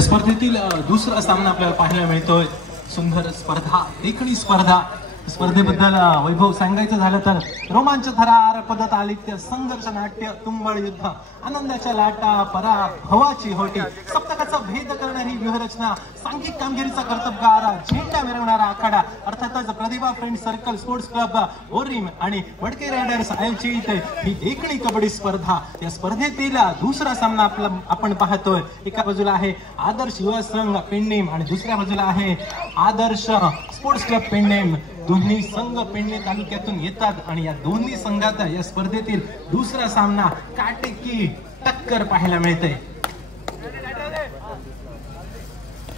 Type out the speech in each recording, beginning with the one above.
स्पर्धेतील दुसरा सामना आपल्याला पाहायला मिळतोय. सुंदर स्पर्धा, देखणी स्पर्धा. स्पर्धेबद्दल वैभव सांगायचं झालं तर रोमांच थरार, पदत आलित्य, संघर्ष नाट्य, तुंबळ युद्ध, आनंदाच्या लाटा, पराभवाची होटी, सप्तकाचा भेद करणारी व्यूहरचना, सांघिक कामगिरीचा कर्तबगार, झेंडा मिरवणारा आखाडा, अर्थातच प्रतिभा फ्रेंड सर्कल स्पोर्ट्स क्लब ओरिम आणि वडके रायडर्स आयोजित ही देखणी कबड्डी स्पर्धा. या स्पर्धेतील दुसरा सामना आपण पाहतोय. एका बाजूला आहे आदर्श युवा संघ पेडणेम आणि दुसऱ्या बाजूला आहे आदर्श स्पोर्ट्स क्लब पेडणेम. दोन्ही संघ पेडणे तालुक्यातून येतात आणि या दोन्ही संघात या स्पर्धेतील दुसरा सामना काटेकी टक्कर पाहायला मिळते.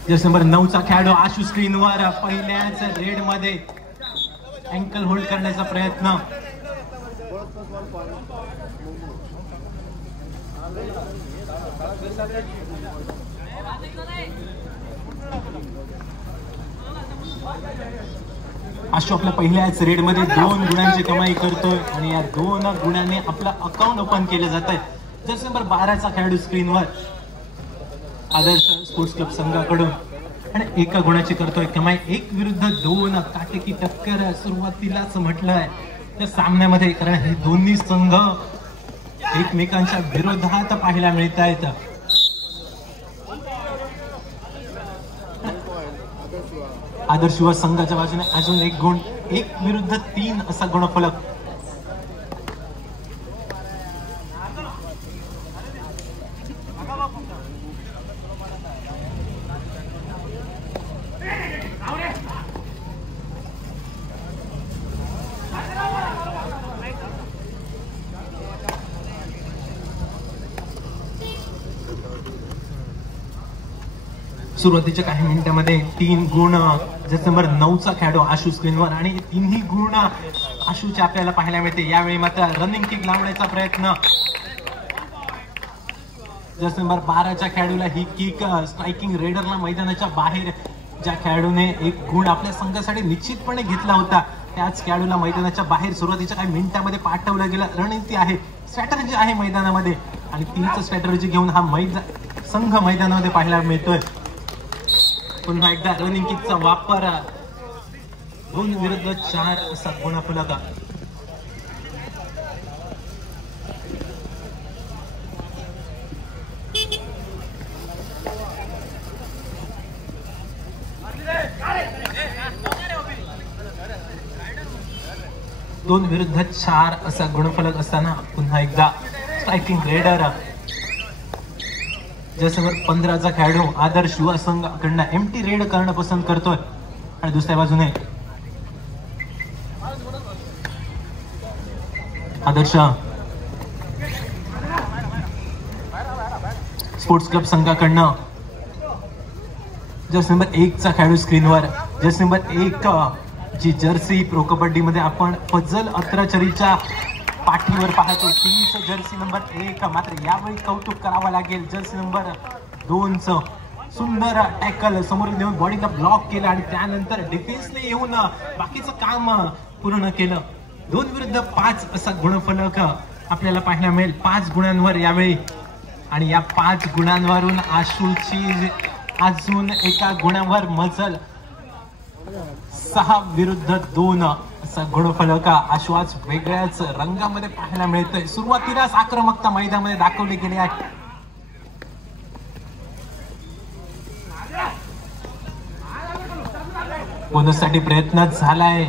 जर्सी नंबर 9चा खेळाडू आशु स्क्रीनवर पहिल्याच रेड मध्ये अँकल होल्ड करण्याचा प्रयत्न. आशु आपल्या पहिल्याच रेड मध्ये 2 गुणांची कमाई करतोय आणि या 2 गुणांनी आपलं अकाउंट ओपन केलं जात आहे. जर्सी नंबर 12चा खेळाडू स्क्रीनवर आदर्श स्पोर्ट्स क्लब संघाकडून आणि 1 गुणाची करतोय कमाई. 1 विरुद्ध 2 काटेकी टक्कर सुरुवातीलाच म्हटलंय त्या सामन्यामध्ये, कारण हे दोन्ही संघ एकमेकांच्या विरोधात पाहायला मिळत आहेत. आदर्श युवा संघाच्या बाजूने अजून 1 गुण, 1 विरुद्ध 3 असा गुणफलक. सुरुवातीच्या काही मिनिटांमध्ये 3 गुण जर्सी नंबर 9चा खेळाडू आशु स्क्रीनवर आणि 3ही गुण आशुच्या आपल्याला पाहायला मिळते. यावेळी मात्र रनिंग किक लावण्याचा प्रयत्न. जर्सी नंबर 12च्या खेळाडूला ही किक स्ट्रायकिंग रेडरला मैदानाच्या बाहेर ज्या खेळाडूने 1 गुण आपल्या संघासाठी निश्चितपणे घेतला होता त्याच खेळाडूला मैदानाच्या बाहेर सुरुवातीच्या काही मिनिटांमध्ये पाठवलं गेलं. रणनीती आहे, स्ट्रॅटेजी आहे मैदानामध्ये आणि तीच स्ट्रॅटेजी घेऊन हा संघ मैदानामध्ये पाहायला मिळतोय. पुन्हा एकदा रनिंग किकचा वापर. 2 विरुद्ध 4 असा गुणफलक. दोन विरुद्ध 4 असा गुणफलक असताना पुन्हा एकदा स्ट्रायकिंग रेडर. जर्सी नंबर 15चा खेळाडू आदर्श युवा संघाकडनं एम्प्टी रेड करणं पसंत करतोय आणि दुसऱ्या बाजूने आदर्श स्पोर्ट्स क्लब संघाकडनं जर्सी नंबर 1चा खेळाडू स्क्रीनवर. जर्सी नंबर 1 जी जर्सी प्रो कबड्डी मध्ये आपण फजल अत्राचरीच्या पाठीवर पाहतो तीच जर्सी नंबर 1. मात्र यावेळी कौतुक करावं लागेल जर्सी नंबर 2चं. सुंदर टॅकल समोर देऊन बॉडीला ब्लॉक केलं आणि त्यानंतर डिफेन्सने येऊन बाकीचं काम पूर्ण केलं. 2 विरुद्ध 5 असा गुणफलक आपल्याला पाहायला मिळेल 5 गुणांवर यावेळी. आणि या 5 गुणांवरून आशुची अजून 1 गुणावर मजल. 6 विरुद्ध 2 असा गुणफलक आशु आज वेगळ्याच रंगामध्ये पाहायला मिळतोय. सुरुवातीलाच आक्रमकता मैदानामध्ये दाखवली गेली आहे. बोनससाठी प्रयत्न झालाय.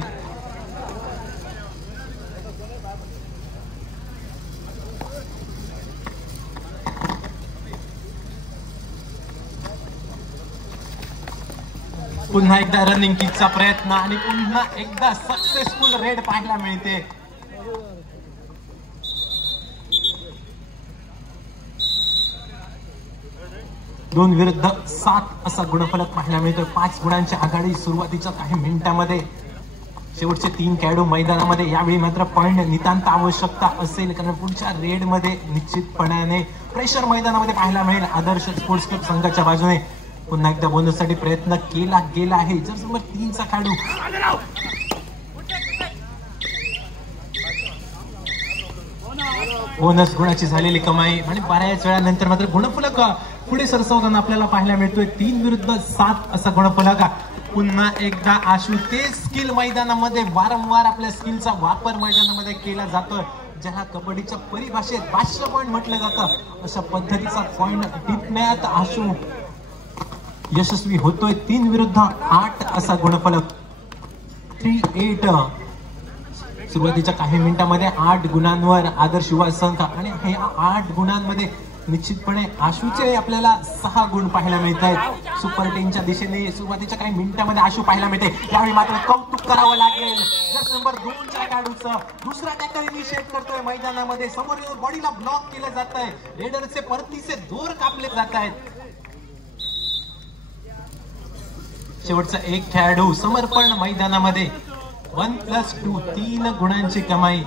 पुन्हा एकदा रनिंग किकचा प्रयत्न आणि पुन्हा एकदा सक्सेसफुल रेड पाहायला मिळते. दोन विरुद्ध 7 असा गुणफलक पाहायला मिळतोय. 5 गुणांची आघाडी सुरुवातीच्या काही मिनिटांमध्ये. शेवटचे 3 खेळाडू मैदानामध्ये. यावेळी मात्र पॉइंट नितांत आवश्यकता असेल कारण पुढच्या रेड मध्ये निश्चितपणाने प्रेशर मैदानामध्ये पाहायला मिळेल. आदर्श स्पोर्ट्स क्लब संघाच्या बाजूने पुन्हा एकदा बोनससाठी प्रयत्न केला गेला आहे. जर नंबर 3 चा खेळाडू बोनस गुणाची झालेली कमाई आणि बऱ्याच वेळानंतर मात्र गुणफलक पुढे सरसवताना आपल्याला पाहायला मिळतोय. 3 विरुद्ध 7 असा गुणफलक. पुन्हा एकदा आशू ते स्किल मैदानामध्ये वारंवार आपल्या स्किलचा वापर मैदानामध्ये केला जातोय, ज्याला कबड्डीच्या परिभाषेत भाष्य पॉइंट म्हटलं जातं. अशा पद्धतीचा पॉइंट टिपण्यात आशू यशस्वी होतोय. 3 विरुद्ध 8 असा गुणफलक. 3-8. सुरुवातीच्या काही मिनिटांमध्ये 8 गुणांवर आदर्श युवा संघ आणि ह्या 8 गुणांमध्ये निश्चितपणे आशूचे आपल्याला 6 गुण पाहायला मिळत आहेत. सुपर 10च्या दिशेने सुरुवातीच्या काही मिनिटांमध्ये आशू पाहायला मिळते. यावेळी मात्र कौतुक करावं लागेल. जस्ट नंबर 2 च्या खेळाडूचं दुसरा टॅकल इनिशिएट करतोय मैदानामध्ये. समोर येऊन बॉडीला ब्लॉक केलं जात आहे. रेडरचे परतीचे दोर कापले जात आहेत. शेवटचा एक खेळाडू समर्पण मैदानामध्ये. 1+2 3 गुणांची कमाई.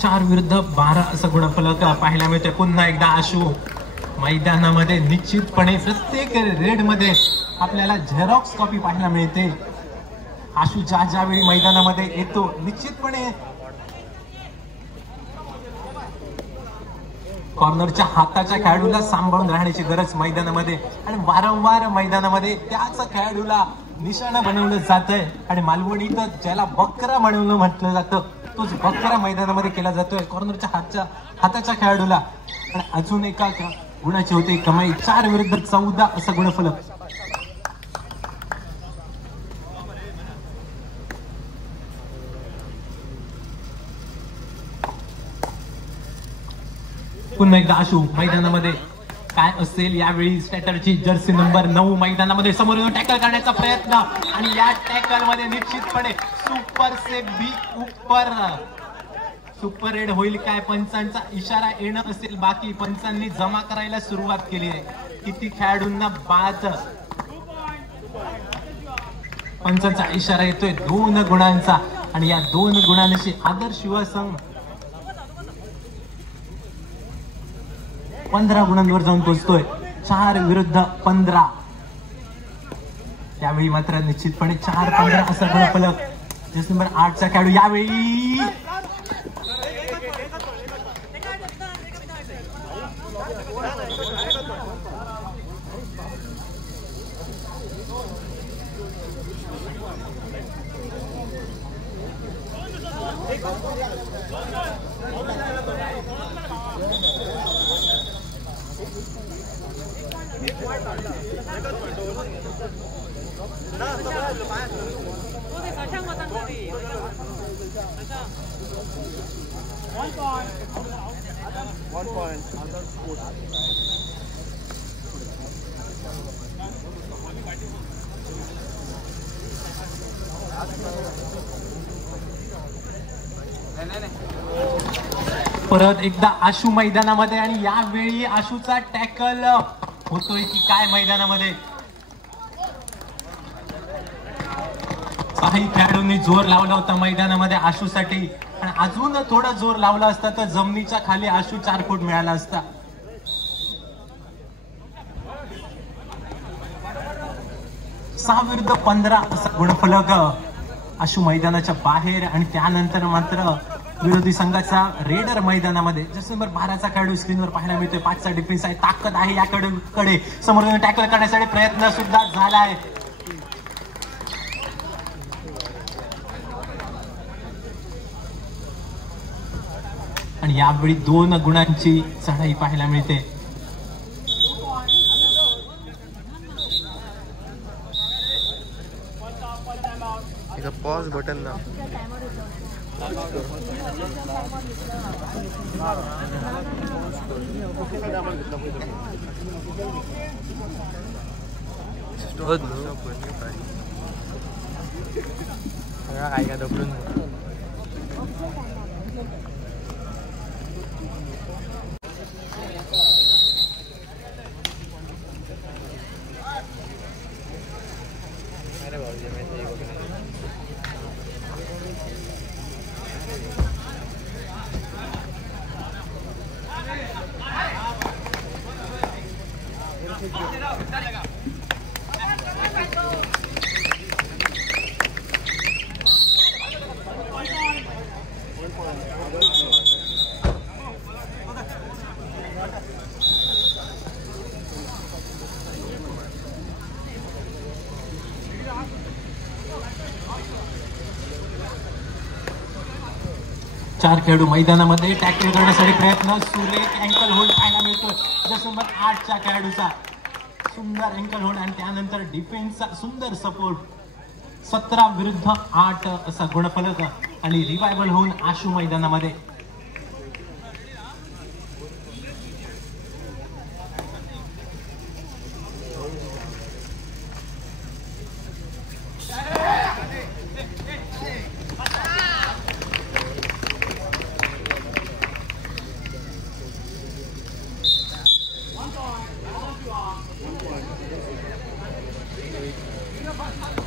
चार विरुद्ध 12 असं गुणफलक पाहायला मिळते. पुन्हा एकदा आशू मैदानामध्ये. निश्चितपणे प्रत्येक रेड मध्ये आपल्याला झेरॉक्स कॉपी पाहायला मिळते. आशू ज्यावेळी मैदानामध्ये येतो निश्चितपणे कॉर्नरच्या हाताच्या खेळाडूला सांभाळून राहण्याची गरज मैदानामध्ये आणि वारंवार मैदानामध्ये त्याच खेळाडूला निशाणा बनवलं जात आहे. आणि मालवणीत ज्याला बकरा बनवलं म्हटलं जातं तोच बकरा मैदानामध्ये केला जातोय कॉर्नरच्या हाताच्या खेळाडूला. आणि अजून एका गुणाची होते कमाई. 4 विरुद्ध 14 असा गुणफलक. पुन्हा एकदा आशू मैदानामध्ये. काय असेल यावेळी स्ट्रॅटर्जी. जर्सी नंबर 9 मैदानामध्ये. समोर येऊन टॅकल करण्याचा प्रयत्न आणि या टॅकल मध्ये निश्चितपणे सुपर से बी उपर सुपर रेड होईल काय. पंचांचा इशारा येणं असेल बाकी. पंचांनी जमा करायला सुरुवात केली आहे. किती खेळाडूंना बाद. पंचांचा इशारा येतोय 2 गुणांचा आणि या 2 गुणांशी आदर्श युवा संघ 15 गुणांवर जाऊन पोहोचतोय. 4 विरुद्ध 15. यावेळी मात्र निश्चितपणे 4-15 असा गुणफलक. जस्ट नंबर 8 चा खेळाडू यावेळी परत एकदा आशू मैदानामध्ये आणि यावेळी आशूचा टॅकल होतोय की काय मैदानामध्ये. काही खेळाडूंनी जोर लावला होता मैदानामध्ये आशूसाठी आणि अजून थोडा जोर लावला असता तर जमिनीच्या खाली आशू 4 फूट मिळाला असता. सहा विरुद्ध 15 असा गुणफलक. आशू मैदानाच्या बाहेर आणि त्यानंतर मात्र विरोधी संघाचा रेडर मैदानामध्ये. जस्ट नंबर 12 चा खेळाडू स्क्रीनवर पाहायला मिळतोय. 5 चा डिफेन्स आहे. ताकद आहे याकडे. समोर टॅकल करण्यासाठी प्रयत्न सुद्धा झाला आहे. आणि यावेळी 2 गुणांची चढाई पाहायला मिळते. पॉज बटन ना. काय का दबडून चार खेळाडू मैदानामध्ये टॅकल करण्यासाठी प्रयत्न. सुरेख अँकल होल्ड पाहायला मिळतोय जस नंबर 8 च्या खेळाडूचा. सुंदर अँकल होल्ड आणि त्यानंतर डिफेन्सचा सुंदर सपोर्ट. 17 विरुद्ध 8 असा गुणफलक आणि रिवायवल होऊन आशू मैदानामध्ये.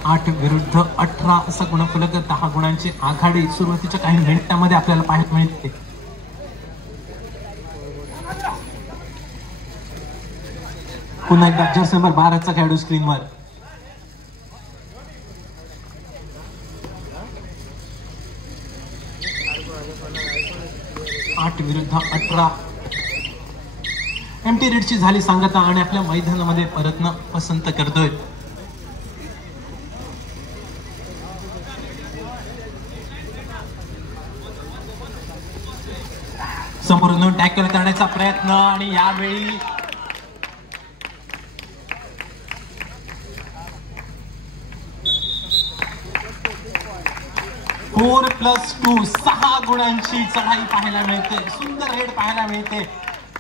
आठ विरुद्ध 18 असा गुणफलक. 10 गुणांची आघाडी सुरुवातीच्या काही मिनिटांमध्ये आपल्याला पाहायला मिळते. पुन्हा एकदा जर्सी नंबर 12 चा खेळाडू स्क्रीनवर. आठ विरुद्ध 18 एमटी रेडची झाली सांगता आणि आपल्या मैदानामध्ये परतणं पसंत करतोय. समोरून टॅकल करण्याचा प्रयत्न आणि यावेळी फोर प्लस 2 6 गुणांची चढाई पाहायला मिळते. सुंदर रेड पाहायला मिळते.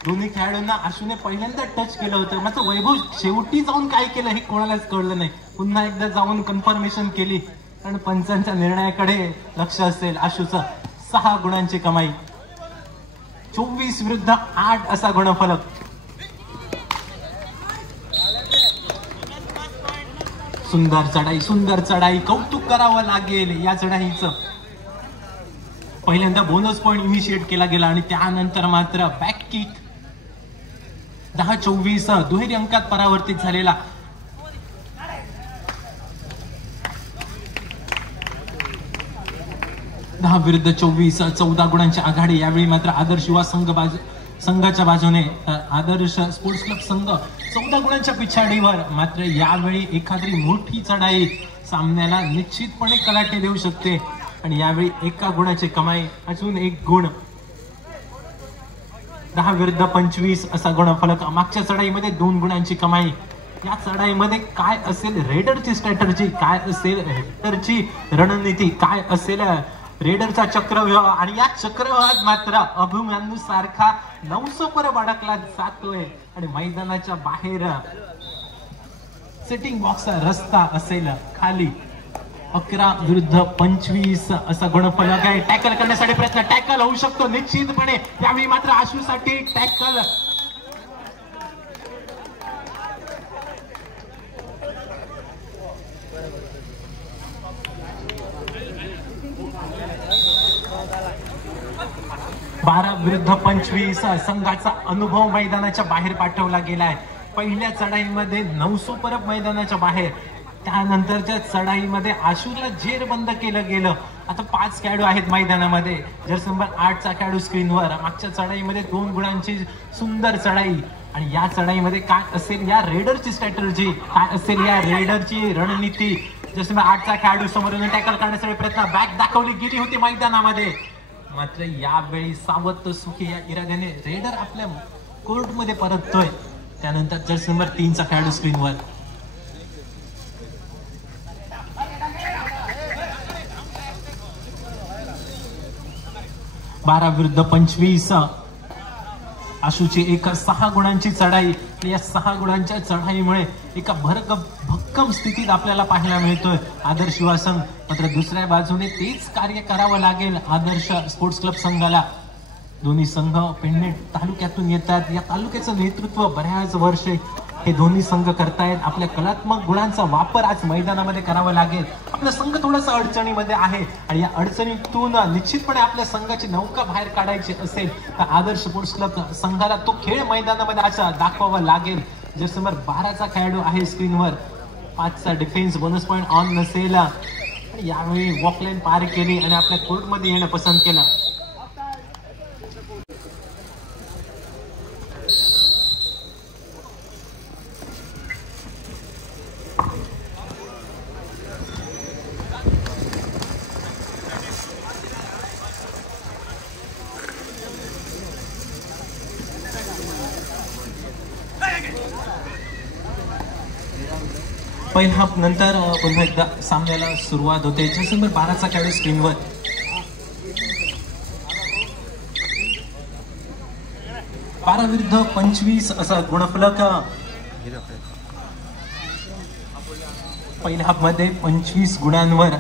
दोन्ही खेळाडूंना आशूने पहिल्यांदा टच केलं होतं मात्र वैभव शेवटी जाऊन काय केलं हे कोणालाच कळलं नाही. पुन्हा एकदा जाऊन कन्फर्मेशन केली कारण पंचांच्या निर्णयाकडे लक्ष असेल. आशूचं 6 गुणांची कमाई. 24 विरुद्ध 8 असा गुणफलक. सुंदर चढाई कौतुक करावं लागेल या चढाईचं. पहिल्यांदा बोनस पॉइंट इनिशिएट केला गेला आणि त्यानंतर मात्र बॅक किक. 10-24 दुहेरी अंकात परावर्तित झालेला. दहा विरुद्ध 24 14 गुणांची आघाडी. यावेळी मात्र आदर्श युवा संघाच्या बाजूने आदर्श स्पोर्ट्स क्लब संघ 14 गुणांच्या पिछाडीवर. मात्र यावेळी एखादी मोठी चढाई सामन्याला निश्चितपणे कलाटे देऊ शकते आणि यावेळी 1 गुणाची कमाई. अजून 1 गुण. 10 विरुद्ध 25 असा गुणफलक. मागच्या चढाईमध्ये 2 गुणांची कमाई. या चढाईमध्ये काय असेल रेडरची स्ट्रॅटर्जी, काय असेल रेडरची रणनीती, काय असेल रेडरचा चक्रव्यूह आणि या चक्रव्यूहात मात्र अभिमन्यू सारखा 900 पर अडकला जातोय आणि मैदानाच्या बाहेर सेटिंग बॉक्सचा रस्ता असेल खाली. 11 विरुद्ध 25 असा गुणफलक आहे. टॅकल करण्यासाठी प्रयत्न. टॅकल होऊ शकतो निश्चितपणे. यावेळी मात्र आशूसाठी टॅकल. बारा विरुद्ध 25 संघाचा अनुभव मैदानाच्या बाहेर पाठवला गेलाय. पहिल्या चढाईमध्ये 900 परब मैदानाच्या बाहेर. त्यानंतरच्या चढाईमध्ये आशूला जेरबंद केलं गेलं. आता 5 खेळाडू आहेत मैदानामध्ये. जर्सी नंबर 8 चा खेळाडू स्क्रीनवर. मागच्या चढाईमध्ये 2 गुणांची सुंदर चढाई आणि या चढाईमध्ये काय असेल या रेडरची स्ट्रॅटर्जी, काय असेल या रेडरची रणनीती. जर्सी नंबर 8 चा खेळाडू समोरून टॅकल करण्यासाठी प्रयत्न. बॅक दाखवली गेली होती मैदानामध्ये मात्र यावेळी सावध सुखी या इराद्याने रेडर आपल्या कोर्टमध्ये परततोय. त्यानंतर जर्सी नंबर 3 चा खेळाडू स्क्रीनवर. बारा विरुद्ध 25 आशूची 6 गुणांची चढाई. या 6 गुणांच्या चढाईमुळे एका भरकम भक्कम स्थितीत आपल्याला पाहायला मिळतोय आदर्श युवा संघ. मात्र दुसऱ्या बाजूने तेच कार्य करावं लागेल आदर्श स्पोर्ट्स क्लब संघाला. दोन्ही संघ पेडणेट तालुक्यातून येतात. या तालुक्याचं नेतृत्व बऱ्याच वर्षे हे दोन्ही संघ करतायत. आपल्या कलात्मक गुणांचा वापर आज मैदानामध्ये करावा लागेल. आपला संघ थोडासा अडचणीमध्ये आहे आणि या अडचणीतून निश्चितपणे आपल्या संघाची नौका बाहेर काढायची असेल तर आदर्श स्पोर्ट्स क्लब संघाला तो खेळ मैदानामध्ये असा दाखवावा लागेल. जसं 12चा खेळाडू आहे स्क्रीनवर. 5चा डिफेन्स बोनस पॉईंट ऑन नसेल आणि यावेळी वॉकलाईन पार केली आणि आपल्या कोर्टमध्ये येणं पसंत केलं. पहिला हाफ नंतर पुन्हा एकदा सामन्याला सुरुवात होते. जसं 12चा खेळाडू स्क्रीनवर. 12 विरुद्ध 25 असा गुणफलक. पहिल्या हाफ मध्ये 25 गुणांवर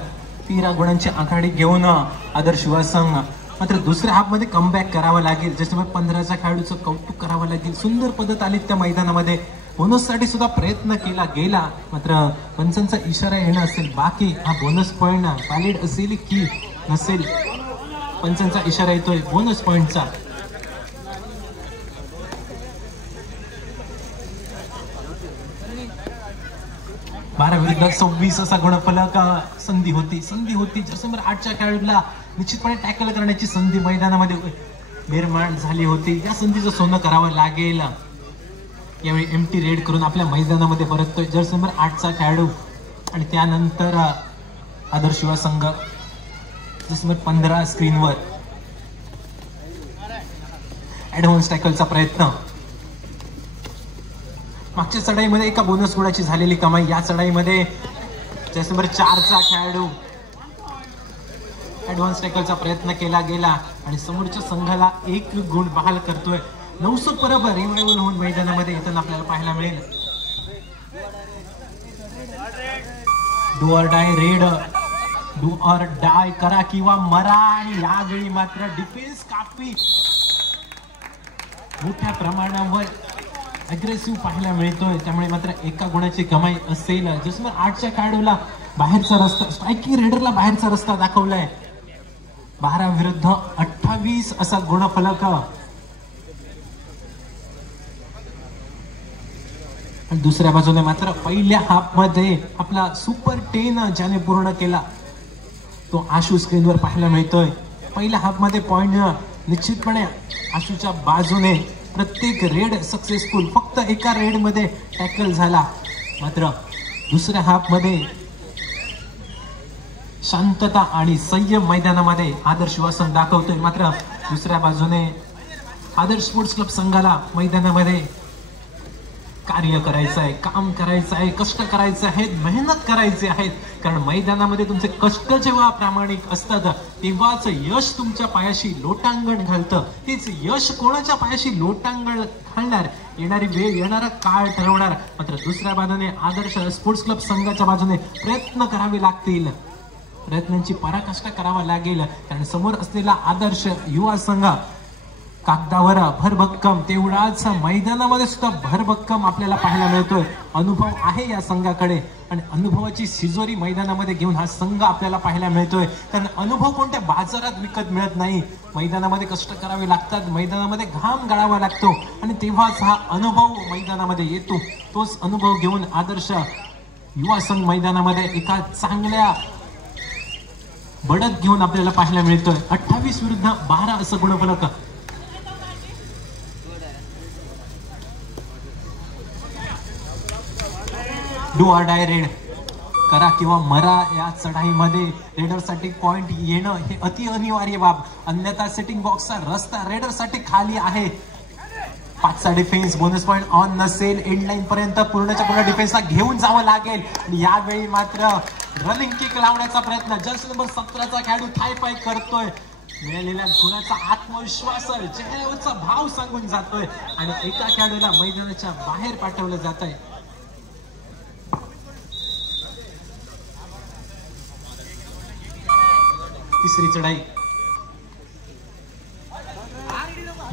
13 गुणांची आघाडी घेऊन आदर्श युवा संघ. मात्र दुसऱ्या हाफ मध्ये कमबॅक करावं लागेल. जसं 15च्या खेळाडूचं कौतुक करावं लागेल. सुंदर पद्धत आली त्या मैदानामध्ये. बोनस साठी सुद्धा प्रयत्न केला गेला. मात्र पंचांचा इशारा येणं असेल बाकी. हा बोनस पॉइंट व्हॅलिड असेल की नसेल. पंचांचा इशारा येतोय बोनस पॉइंटचा. बारा विरुद्ध 26 असा गुणफलक. संधी होती. जसं 8च्या खेळाडूला निश्चितपणे टॅकल करण्याची संधी मैदानामध्ये निर्माण झाली होती. या संधीचं सोनं करावं लागेल. यावेळी एम्प्टी रेड करून आपल्या मैदानामध्ये परततोय जर्सी नंबर 8चा खेळाडू. आणि त्यानंतर आदर्श युवा संघ. जर्सी नंबर 15 स्क्रीनवर. ऍडव्हान्स टॅकलचा प्रयत्न. मागच्या चढाईमध्ये एका बोनस गुणाची झालेली कमाई. या चढाईमध्ये जर्सी नंबर 4चा खेळाडू ऍडव्हान्स टॅकलचा प्रयत्न केला गेला आणि समोरच्या संघाला 1 गुण बहाल करतोय. 900 परत रिवायवल होऊन मैदानामध्ये येताना आपल्याला पाहायला मिळेल. Do or die red. Do or die करा किंवा मरा. आणि यावेळी मात्र डिफेन्स काफी मोठ्या प्रमाणावर अग्रेसिव्ह पाहायला मिळतोय. त्यामुळे मात्र एका गुणाची कमाई असेल. जसं 8च्या खेळाडूला बाहेरचा रस्ता, स्ट्रायकिंग रेडरला बाहेरचा रस्ता दाखवलाय. 12 विरुद्ध 28 असा गुणफलक. दुसऱ्या बाजूने मात्र पहिल्या हाफ मध्ये आपला सुपर 10 ज्याने पूर्ण केला तो आशू स्क्रीनवर पाहायला मिळतोय. पहिल्या हाफ मध्ये पॉइंट निश्चितपणे आशूच्या बाजूने. प्रत्येक रेड सक्सेसफुल. फक्त एका रेड मध्ये टॅकल झाला. मात्र दुसऱ्या हाफ मध्ये शांतता आणि संयम मैदानामध्ये आदर्श युवा संघ दाखवतोय. मात्र दुसऱ्या बाजूने आदर्श स्पोर्ट्स क्लब संघाला मैदानामध्ये कार्य करायचं आहे, काम करायचं आहे, कष्ट करायचे आहेत, मेहनत करायचे आहेत. कारण मैदानामध्ये तुमचे कष्ट जेव्हा प्रामाणिक असतात तेव्हाच यश तुमच्या पायाशी लोटांगण घालतं. तेच यश कोणाच्या पायाशी लोटांगण घालणार येणारी वेळ, येणारा काळ ठरवणार. मात्र दुसऱ्या बाजूने आदर्श स्पोर्ट्स क्लब संघाच्या बाजूने प्रयत्न करावे लागतील. प्रयत्नांची पराकाष्ठा करावा लागेल. कारण समोर असलेला आदर्श युवा संघ कागदावर भरभक्कम, तेवढाच मैदानामध्ये सुद्धा भरभक्कम आपल्याला पाहायला मिळतोय. अनुभव आहे या संघाकडे आणि अनुभवाची शिजोरी मैदानामध्ये घेऊन हा संघ आपल्याला पाहायला मिळतोय. कारण अनुभव कोणत्या बाजारात विकत मिळत नाही. मैदानामध्ये कष्ट करावे लागतात, मैदानामध्ये घाम गाळावा लागतो आणि तेव्हाच हा अनुभव मैदानामध्ये येतो. तोच अनुभव घेऊन आदर्श युवा संघ मैदानामध्ये एका चांगल्या बढत घेऊन आपल्याला पाहायला मिळतोय. 28 विरुद्ध 12 असं गुणफलक. डू ऑर डाय रेड करा किंवा मरा. या चढाईमध्ये रेडरसाठी पॉइंट येणं हे अति अनिवार्य बाब. अन्यथा सेटिंग बॉक्सचा रस्ता रेडरसाठी खाली आहे. 5चा डिफेन्स बोनस पॉइंट ऑन नसेल. एंड लाईन पर्यंत पूर्णच्या पूर्ण डिफेन्सला घेऊन जावं लागेल. यावेळी मात्र रनिंग किक लावण्याचा प्रयत्न. जर्सी नंबर 17चा खेळाडू थाय पाय करतोय. मिळालेल्या गुणाचा आत्मविश्वास, चेहऱ्यावरचा भाव सांगून जातोय आणि एका खेळाडूला मैदानाच्या बाहेर पाठवलं जात आहे. तिसरी चढाई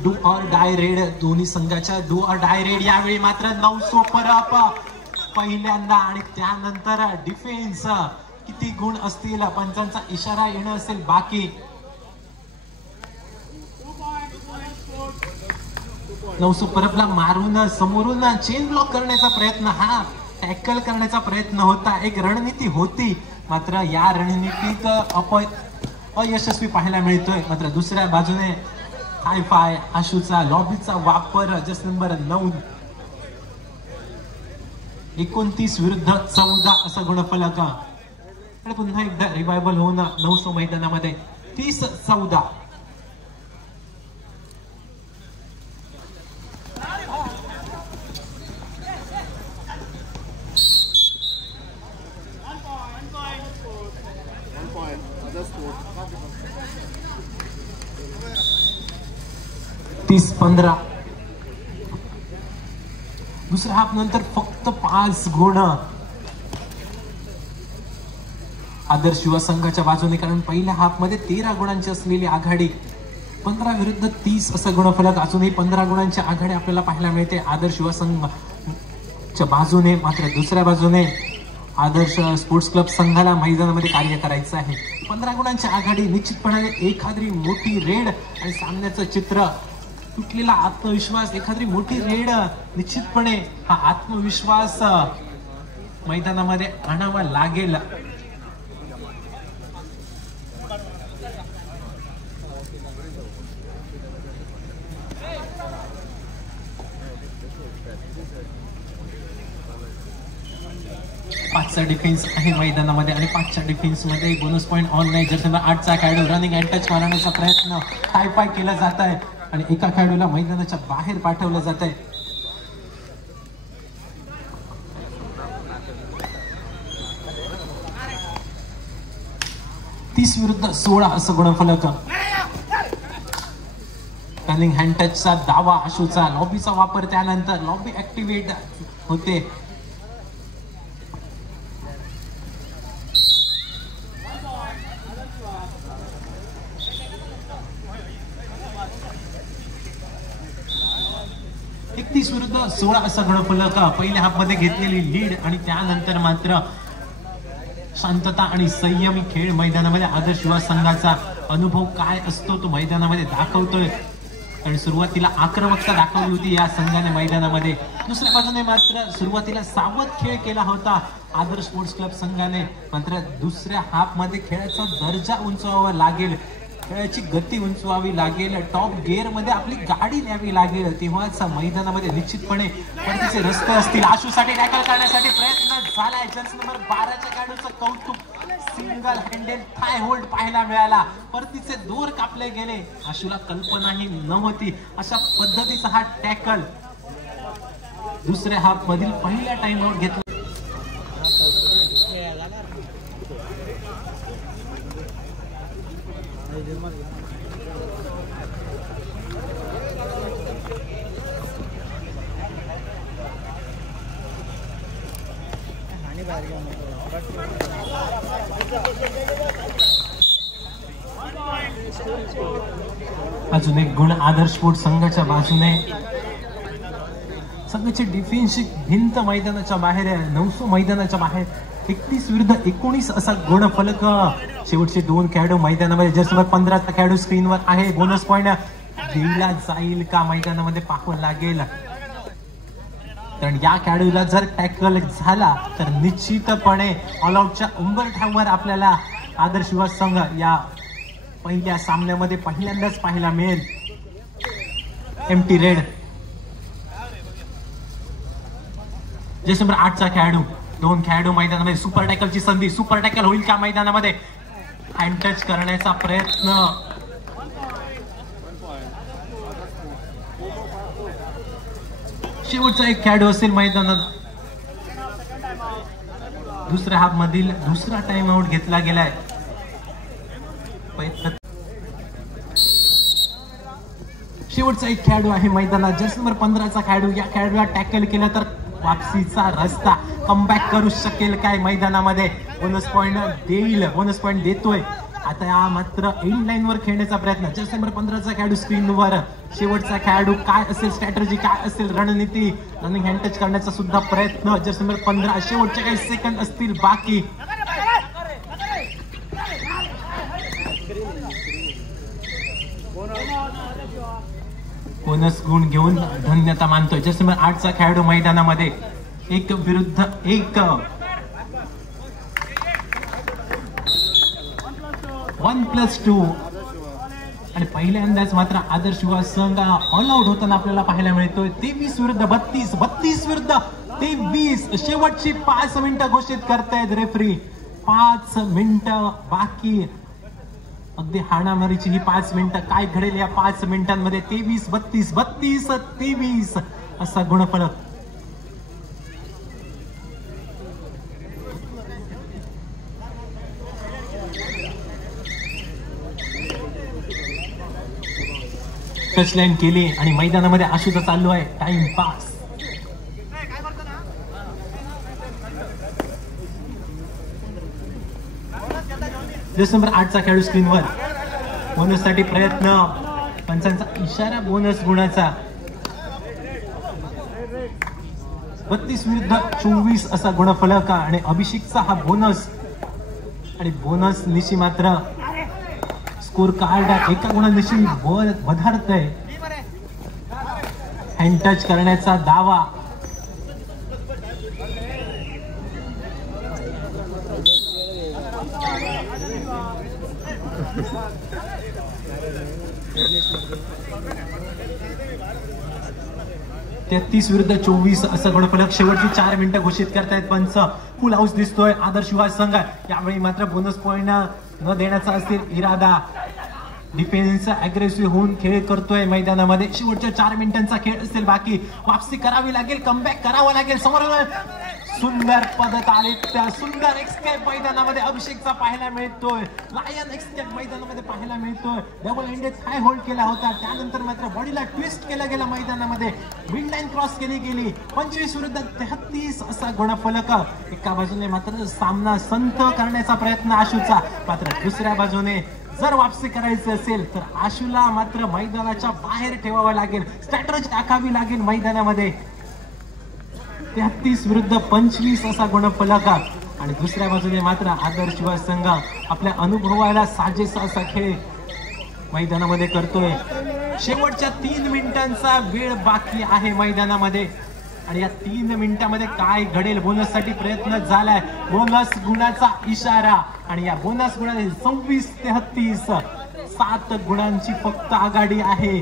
डू ऑर डाय रेड, दोन्ही संघाच्या डू ऑर डाय रेड. यावेळी मात्र 900 परप पहिल्यांदा आणि त्यानंतर डिफेन्स. किती गुण असतील, पंचांचा इशारा येणं असेल बाकी. 900 परपला मारून समोरून चेन ब्लॉक करण्याचा प्रयत्न, हा टॅकल करण्याचा प्रयत्न होता, एक रणनीती होती. मात्र या रणनीतीत अयशस्वी पाहायला मिळतोय. मात्र दुसऱ्या बाजूने हाय फाय आशूचा लॉबीचा वापर जस्ट नंबर 9. 29 विरुद्ध 14 असा गुणफलक. पुन्हा एकदा रिवायवल होऊन 900 मैदानामध्ये 30-14. दुसऱ्या हाफ नंतर फक्त 5 गुण आदर्श युवा संघाच्या बाजूने, कारण पहिल्या हाफ मध्ये 13 गुणांची असलेली आघाडी. 15 विरुद्ध 30 असा गुणफलक. अजूनही 15 गुणांची आघाडी आपल्याला पाहायला मिळते आदर्श युवा संघाच्या बाजूने. मात्र दुसऱ्या बाजूने आदर्श स्पोर्ट्स क्लब संघाला मैदानामध्ये कार्य करायचं आहे. 15 गुणांची आघाडी. निश्चितपणे एखादी मोठी रेड आणि सामन्याचं चित्र, तुटलेला आत्मविश्वास, एखादी मोठी रेड. निश्चितपणे हा आत्मविश्वास मैदानामध्ये आणावा लागेल. पाचचा डिफेन्स आहे मैदानामध्ये आणि 5च्या डिफेन्स मध्ये बोनस पॉईंट ऑन नाही. जर 8चा खेळाडू रनिंग अँड टच मारण्याचा प्रयत्न टाय केला जात आहे आणि एका खेळाडूला मैदानाच्या बाहेर पाठवलं जात आहे. तीस विरुद्ध 16 असं गुणफलक. रनिंग हँड टचचा दावा आशूचा. लॉबीचा वापर, त्यानंतर लॉबी ऍक्टिव्हेट होते. विरुद्ध 16 असा गुणफलक. पहिल्या हाफ मध्ये घेतलेली लीड आणि त्यानंतर मात्र शांतता आणि संयमी खेळ मैदानामध्ये आदर्श युवा संघाचा अनुभव काय असतो तो मैदानामध्ये दाखवतोय. आणि सुरुवातीला आक्रमकता दाखवली होती या संघाने मैदानामध्ये. दुसऱ्या बाजूने मात्र सुरुवातीला सावध खेळ केला होता आदर्श स्पोर्ट्स क्लब संघाने. मात्र दुसऱ्या हाफ मध्ये खेळाचा दर्जा उंचवावा लागेल, खेळाची गती उंचवावी लागेल, टॉप गिअर मध्ये आपली गाडी न्यावी लागेल, तेव्हाच मैदानामध्ये निश्चितपणे परतीचे रस्ते असतील. आशूसाठी टॅकल करण्यासाठी प्रयत्न झालाय. जर्सी नंबर 12च्या खेळाडूचं कौतुक. सिंगल हँडेड थाय होल्ड पाहायला मिळाला. परतीचे दोर कापले गेले. आशूला कल्पनाही नव्हती अशा पद्धतीचा हा टॅकल. दुसऱ्या हाफ मधील पहिल्या टाइम आउट घेतला. अजून एक गुण आदर्श स्पोर्ट्स संघाच्या बाजूने. संघाची डिफेन्सची भिंत मैदानाच्या बाहेर आहे. 900 मैदानाच्या बाहेर. 31 विरुद्ध 19 असा गुणफलक. शेवटचे 2 खेळाडू मैदानामध्ये. जर्सी नंबर 15चा खेळाडू स्क्रीनवर आहे. बोनस पॉइंट दिला जाईल का मैदानामध्ये पाहावं लागेल, कारण या खेळाडूला जर टॅकल झाला तर निश्चितपणे ऑल आउटच्या उंबरठ्यावर आपल्याला आदर्श युवा संघ या पहिल्या सामन्यामध्ये पहिल्यांदाच पाहायला मिळेल. Empty red. जर्सी नंबर 8चा खेळाडू. 2 खेळाडू मैदानामध्ये. सुपर टॅकलची संधी. सुपर टॅकल होईल का मैदानामध्ये? हँड टच करण्याचा प्रयत्न. शेवटचा एक खेळाडू असेल मैदानात. दुसऱ्या हाफ मधील दुसरा टाइम आउट घेतला गेलाय. शेवटचा एक खेळाडू आहे मैदानात. जर्सी नंबर 15चा खेळाडू. या खेळाडूला टॅकल केलं तर वापसीचा रस्ता, कमबॅक करू शकेल काय मैदानामध्ये? बोनस पॉइंट देईल. बोनस पॉइंट देतोय आता या मात्र एंड लाईन वर खेळण्याचा प्रयत्न. जर्सी नंबर 15चा खेळाडू स्क्रीनवर. शेवटचा खेळाडू काय असेल स्ट्रॅटेजी, काय असेल रणनीती, रनिंग हँड टच करण्याचा सुद्धा प्रयत्न. जर्सी नंबर 15 शेवटचे काही सेकंद असतील बाकी. बोनस गुण घेऊन धन्यता मानतोय. जर्सी नंबर 8चा खेळाडू मैदानामध्ये. 1 विरुद्ध 1, 1+2. आणि पहिल्यांदाच मात्र आदर्श युवा संघ ऑल आउट होताना आपल्याला पाहायला मिळतोय. 23 विरुद्ध 32, 32 विरुद्ध 23. शेवटची 5 मिनिटं घोषित करतायत रेफरी. 5 मिनिटं बाकी. अगदी हाणामारीची ही 5 मिनिटं. काय घडेल या 5 मिनिटांमध्ये? 23, 32, 32, 23 असा गुणफलक. टचलाईन केली आणि मैदानामध्ये आशूचा चालू आहे टाइम पास. जर्सी नंबर 8चा खेळाडू स्क्रीनवर. बोनस साठी प्रयत्न. पंचांचा इशारा बोनस गुणाचा. 32 विरुद्ध 24 असा गुणफलक आणि अभिषेकचा हा बोनस. आणि बोनस निशी मात्र स्कोर कार्ड एका गुणानिशी वधारत आहे. हँड टच करण्याचा दावा. तेहतीस विरुद्ध 24 असं गुणफलक. शेवटची 4 मिनिटं घोषित करतायत पंच. फुल हाऊस दिसतोय आदर्श युवा संघ. यावेळी मात्र बोनस पॉइंट न देण्याचा असेल इरादा. डिफेन्स अग्रेसिव्ह होऊन खेळ करतोय मैदानामध्ये. शेवटच्या 4 मिनिटांचा खेळ असेल बाकी. वापसी करावी लागेल, कमबॅक करावं लागेल. समोर सुंदर पद्धत आली. त्या सुंदर एक्सकेप मैदानामध्ये अभिषेकचा पाहायला मिळतोय. लायन एक्सकेप मैदानामध्ये पाहायला मिळतोय. डबल हँडेज हाय होल्ड केला होता. त्यानंतर मात्र बॉडीला ट्विस्ट केलं गेलं मैदानामध्ये. विंड लाईन क्रॉस केली गेली. 25 विरुद्ध 33 असा गुणफलक. एका बाजूने मात्र सामना संत करण्याचा प्रयत्न आशूचा. मात्र दुसऱ्या बाजूने जर वापसी करायची असेल तर आशूला मात्र मैदानाच्या बाहेर ठेवावं लागेल. स्ट्रॅटेजी आखावी लागेल मैदानामध्ये. 33 विरुद्ध 25 असा गुणफलक. आणि दुसऱ्या बाजूने मात्र आदर्श युवा संघ आपल्या अनुभवाला साजेसा असा खेळ मैदानामध्ये करतोय. शेवटच्या 3 मिनिटांचा वेळ बाकी आहे मैदानामध्ये. आणि या 3 मिनिटांमध्ये काय घडेल? बोनस साठी प्रयत्न झालाय. बोनस गुणाचा इशारा. आणि या बोनस गुणाने 26-33 7 गुणांची फक्त आघाडी आहे.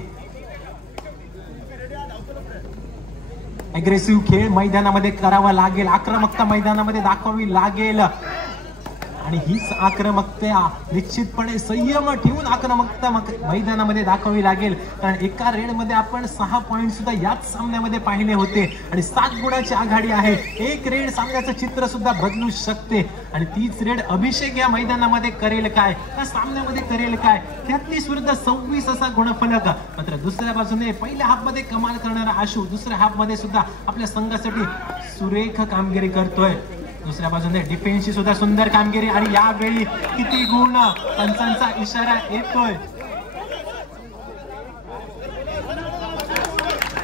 अग्रेसिव्ह खेळ मैदानामध्ये करावा लागेल. आक्रमकता मैदानामध्ये दाखवावी लागेल. आणि हीच आक्रमकता निश्चितपणे संयम ठेवून आक्रमकता मैदानामध्ये दाखवावी लागेल. कारण एका रेडमध्ये आपण 6 पॉइंट सुद्धा याच सामन्यामध्ये पाहिले होते. आणि 7 गुणाची आघाडी आहे. एक रेड सामन्याचं चित्र सुद्धा बदलू शकते. आणि तीच रेड अभिषेक या मैदानामध्ये करेल काय, या सामन्यामध्ये करेल काय? 33 विरुद्ध 26 असा गुणफलक. मात्र दुसऱ्या बाजूने पहिल्या हाफमध्ये कमाल करणारा आशू दुसऱ्या हाफमध्ये सुद्धा आपल्या संघासाठी सुरेख कामगिरी करतोय. दुसऱ्या बाजूने डिफेन्सची सुद्धा सुंदर कामगिरी. आणि यावेळी किती गुण? पंचांचा इशारा येतोय.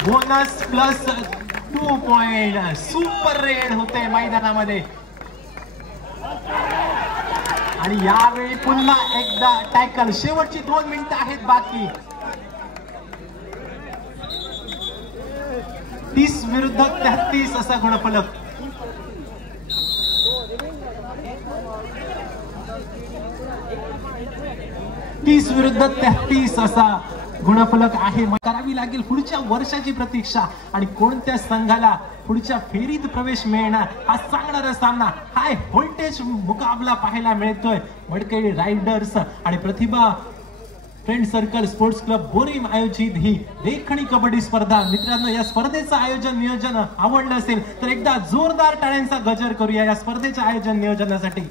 Bonus plus 2 point. Super red होते मैदानामध्ये. आणि यावेळी पुन्हा एकदा टॅकल. शेवटची 2 मिनिटं आहेत बाकी. 30 विरुद्ध 33 असा गुणफलक. 30 विरुद्ध 33 असा गुणफलक आहे. करावी लागेल पुढच्या वर्षाची प्रतीक्षा. आणि कोणत्या संघाला पुढच्या फेरीत प्रवेश मिळणार हा सांगणारा सामना. हाय व्होल्टेज मुकाबला पाहायला मिळतोय. मडकई रायडर्स आणि Pratibha friend circle sports club Borim आयोजित ही देखणी कबड्डी स्पर्धा. मित्रांनो, या स्पर्धेचं आयोजन नियोजन आवडलं असेल तर एकदा जोरदार टाळ्यांचा गजर करूया या स्पर्धेच्या आयोजन नियोजनासाठी.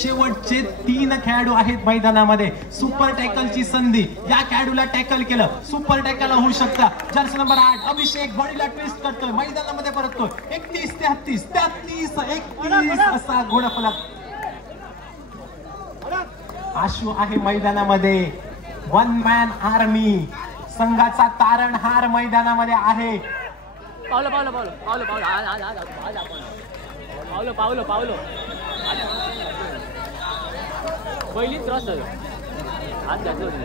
शेवटचे 3 खेळाडू आहेत मैदानामध्ये. सुपर टॅकलची संधी. या खेळाडूला टॅकल केलं, सुपर टॅकल होऊ शकतं. जर्सी नंबर 8 अभिषेक बॉडीला ट्विस्ट करतोय, मैदानामध्ये परततोय. 31-33 33-31 असा गुणफलक. आशू आहे मैदानामध्ये. वन मॅन आर्मी संघाचा तारणहार मैदानामध्ये आहे. पावलो पावलो पावलो पावलो पावलो आज आज आज आज आपण पावलो पावलो पावलो पहिलीच क्रॉस झालो आज घातलं होतं.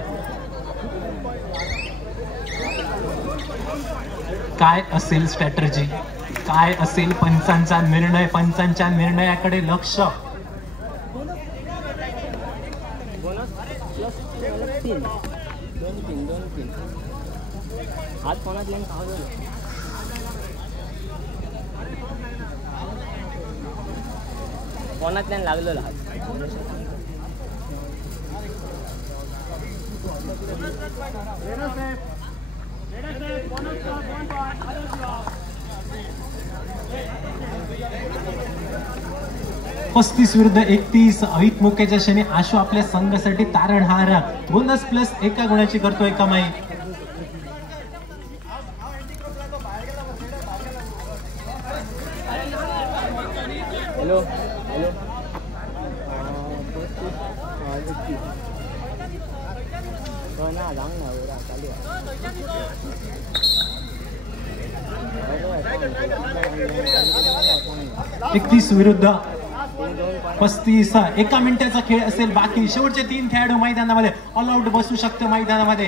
काय असेल स्ट्रॅटर्जी, काय असेल पंचांचा निर्णय, पंचांच्या निर्णयाकडे लक्ष. दोन आज कोणाच लेन खाऊ कोणाच लेन लागलेलं आज. पस्तीस विरुद्ध 31 ऐत मुक्याच्या क्षणी आशू आपल्या संघासाठी तारणहार बोनस प्लस 1 गुणाची करतोय कमाई. हॅलो हॅलो ना जाऊ ना चालू 31 विरुद्ध 35. 1 मिनिटाचा खेळ असेल बाकी. शेवटचे 3 खेळाडू मैदानामध्ये. ऑल आउट बसू शकते मैदानामध्ये.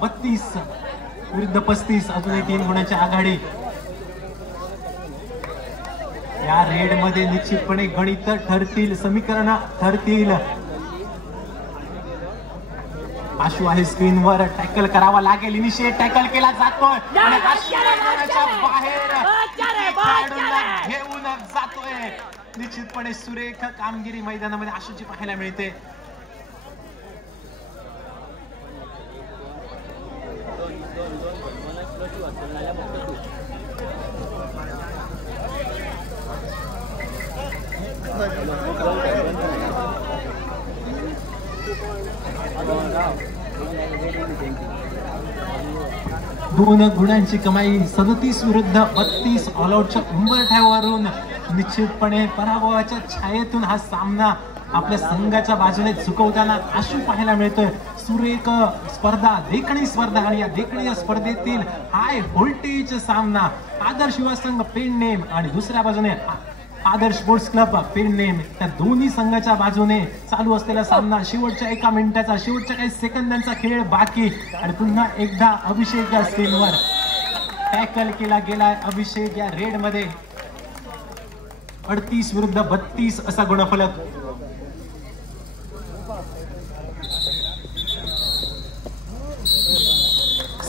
32 विरुद्ध 35. अजूनही 3 गुणाची आघाडी. या रेड मध्ये निश्चितपणे गणित ठरतील, समीकरण ठरतील. आशू आहे स्क्रीनवर. टॅकल करावा लागेल. इनिशिएट टॅकल केला जातोय आणि बाहेर घेऊन जातोय. निश्चितपणे सुरेख कामगिरी मैदानामध्ये आशूची पाहायला मिळते. दोन गुणांची कमाई. 37 विरुद्ध 32. ऑलआउटच्या उंबरठ्यावरून निश्चितपणे पराभवाच्या छायेतून हा सामना आपल्या संघाच्या बाजूने झुकवताना आशू पाहायला मिळतोय. सुरेख स्पर्धा, देखणी स्पर्धा आणि या देखणी स्पर्धेतील हाय व्होल्टेज सामना. आदर्श युवा संघ पेन नेम आणि दुसऱ्या बाजूने आदर्श स्पोर्ट्स क्लब पेन नेम. त्या दोन्ही संघाच्या बाजूने चालू असलेला सामना. शेवटच्या 1 मिनिटाचा, शेवटच्या काही सेकंदांचा खेळ बाकी. आणि पुन्हा एकदा अभिषेक या स्क्रीनवर. टॅकल केला गेलाय अभिषेक या रेड मध्ये. 38 विरुद्ध 32 असा गुणफलक.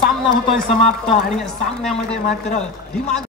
सामना होतोय समाप्त आणि सामन्यामध्ये मात्र दिमाग